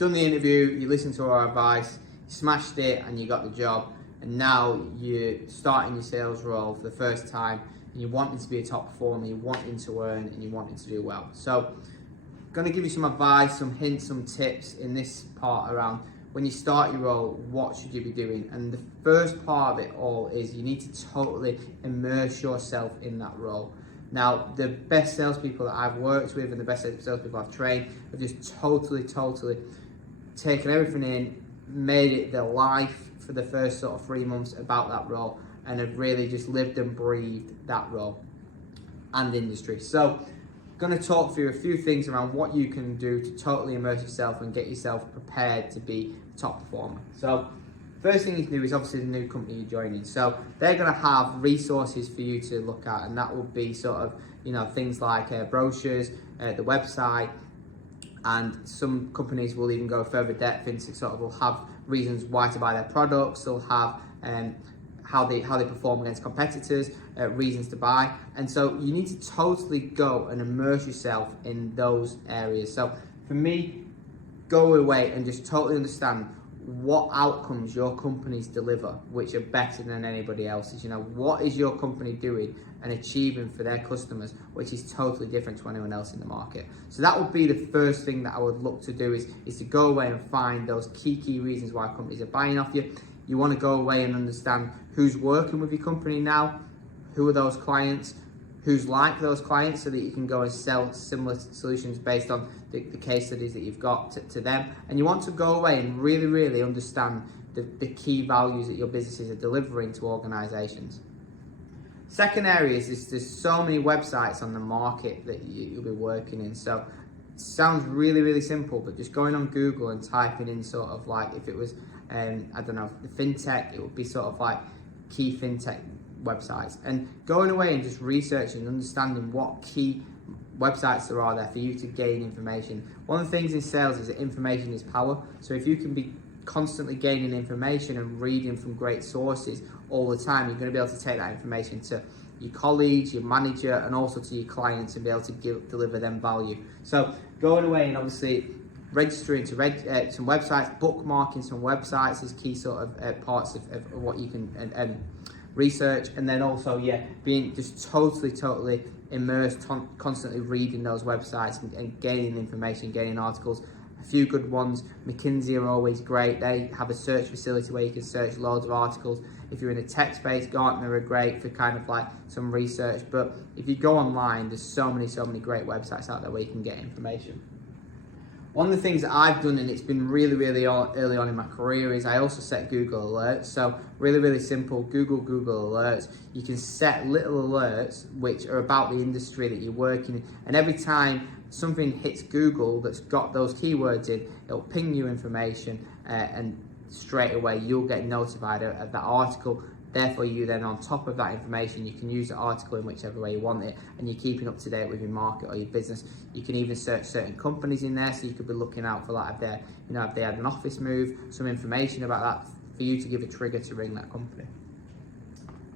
done the interview, you listened to our advice, smashed it and you got the job, and now you're starting your sales role for the first time and you're wanting to be a top performer, you're wanting to earn and you're wanting to do well. So I'm going to give you some advice, some hints, some tips in this part around when you start your role, what should you be doing? And the first part of it all is you need to totally immerse yourself in that role. Now, the best salespeople that I've worked with and the best salespeople I've trained have just totally taken everything in, made it their life for the first sort of 3 months about that role, and have really just lived and breathed that role and industry. So I'm going to talk through a few things around what you can do to totally immerse yourself and get yourself prepared to be a top performer. So first thing you can do is obviously the new company you're joining. So they're going to have resources for you to look at, and that will be sort of, you know, things like brochures, the website, and some companies will even go further depth into sort of will have reasons why to buy their products. They'll have how they perform against competitors, reasons to buy, and so you need to totally go and immerse yourself in those areas. So for me, go away and just totally understand what outcomes your companies deliver, which are better than anybody else's. You know, what is your company doing and achieving for their customers, which is totally different to anyone else in the market. So that would be the first thing that I would look to do, is to go away and find those key reasons why companies are buying off you. You want to go away and understand who's working with your company now, who are those clients, who's like those clients, so that you can go and sell similar solutions based on the case studies that you've got to them. And you want to go away and really understand the key values that your businesses are delivering to organizations. Second area is there's so many websites on the market that you'll be working in. So it sounds really simple, but just going on Google and typing in sort of like, if it was I don't know, the fintech, it would be sort of like key fintech websites, and going away and just researching and understanding what key websites there are for you to gain information. One of the things in sales is that information is power. So if you can be constantly gaining information and reading from great sources all the time, you're going to be able to take that information to your colleagues, your manager, and also to your clients, and be able to deliver them value. So going away and obviously registering to some websites, bookmarking some websites is key sort of parts of what you can research. And then also, being just totally immersed, constantly reading those websites and gaining information, gaining articles. A few good ones, McKinsey are always great. They have a search facility where you can search loads of articles. If you're in a tech space, Gartner are great for kind of like some research. But if you go online, there's so many great websites out there where you can get information. One of the things that I've done, and it's been really early on in my career, is I also set Google Alerts. So really simple, Google Alerts. You can set little alerts which are about the industry that you're working in, and every time something hits Google that's got those keywords in, it'll ping you information, and straight away you'll get notified of that article. Therefore, you then, on top of that information, you can use the article in whichever way you want it, and you're keeping up to date with your market or your business. You can even search certain companies in there, so you could be looking out for like if they had an office move, some information about that for you to give a trigger to ring that company.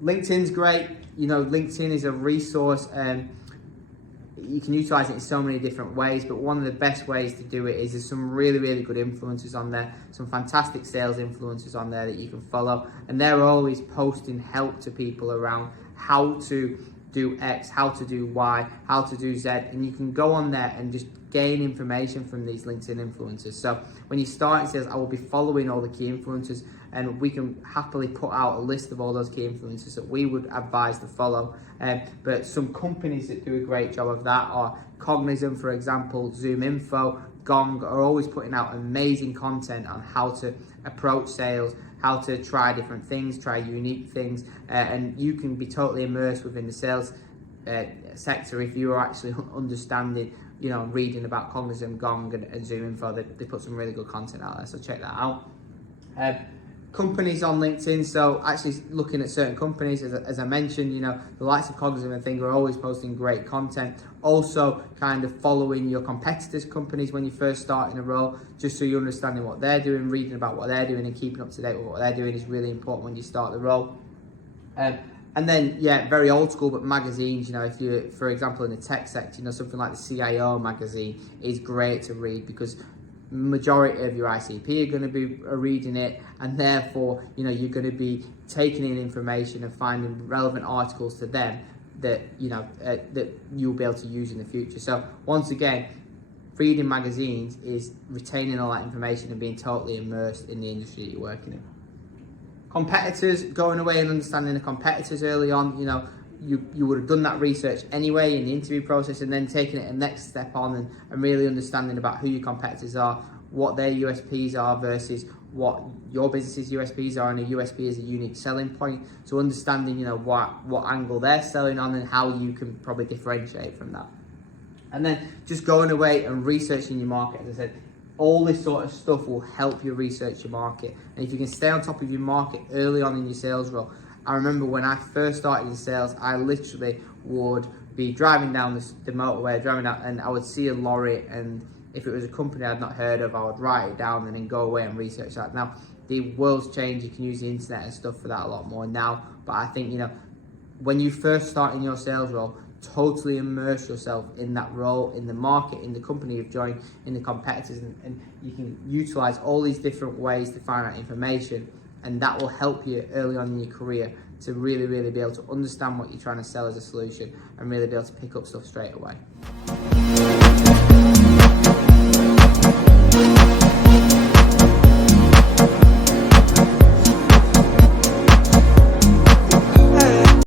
LinkedIn's great. You know, LinkedIn is a resource, and you can utilize it in so many different ways, but one of the best ways to do it is there's some really good influencers on there, some fantastic sales influencers on there that you can follow, and they're always posting help to people around how to do X, how to do Y, how to do Z, and you can go on there and just gain information from these LinkedIn influencers. So when you start, it says I will be following all the key influencers, and we can happily put out a list of all those key influencers that we would advise to follow. But some companies that do a great job of that are Cognizant, for example, ZoomInfo, Gong, are always putting out amazing content on how to approach sales, how to try different things, try unique things, and you can be totally immersed within the sales sector if you are actually understanding, you know, reading about Cognizant, Gong, and ZoomInfo. They put some really good content out there, so check that out. Companies on LinkedIn, so actually looking at certain companies, as I mentioned, you know, the likes of Cognizant and things are always posting great content. Also kind of following your competitors' companies when you first start in a role, just so you're understanding what they're doing, reading about what they're doing and keeping up to date with what they're doing is really important when you start the role. And then, very old school, but magazines, you know, if you're, for example, in the tech sector, you know, something like the CIO magazine is great to read, because majority of your ICP are going to be reading it, and therefore you're going to be taking in information and finding relevant articles to them that that you'll be able to use in the future. So once again, reading magazines is retaining all that information and being totally immersed in the industry that you're working in. Competitors, going away and understanding the competitors early on. You would have done that research anyway in the interview process, and then taking it a next step on and really understanding about who your competitors are, what their USPs are versus what your business's USPs are, and a USP is a unique selling point. So understanding what angle they're selling on and how you can probably differentiate from that. And then just going away and researching your market. As I said, all this sort of stuff will help you research your market. And if you can stay on top of your market early on in your sales role. I remember when I first started in sales, I literally would be driving down the motorway, and I would see a lorry, and if it was a company I'd not heard of, I would write it down and then go away and research that. Now, the world's changed, you can use the internet and stuff for that a lot more now, but I think, when you first start in your sales role, totally immerse yourself in that role, in the market, in the company you've joined, in the competitors, and you can utilize all these different ways to find out information, and that will help you early on in your career to really, really be able to understand what you're trying to sell as a solution and really be able to pick up stuff straight away.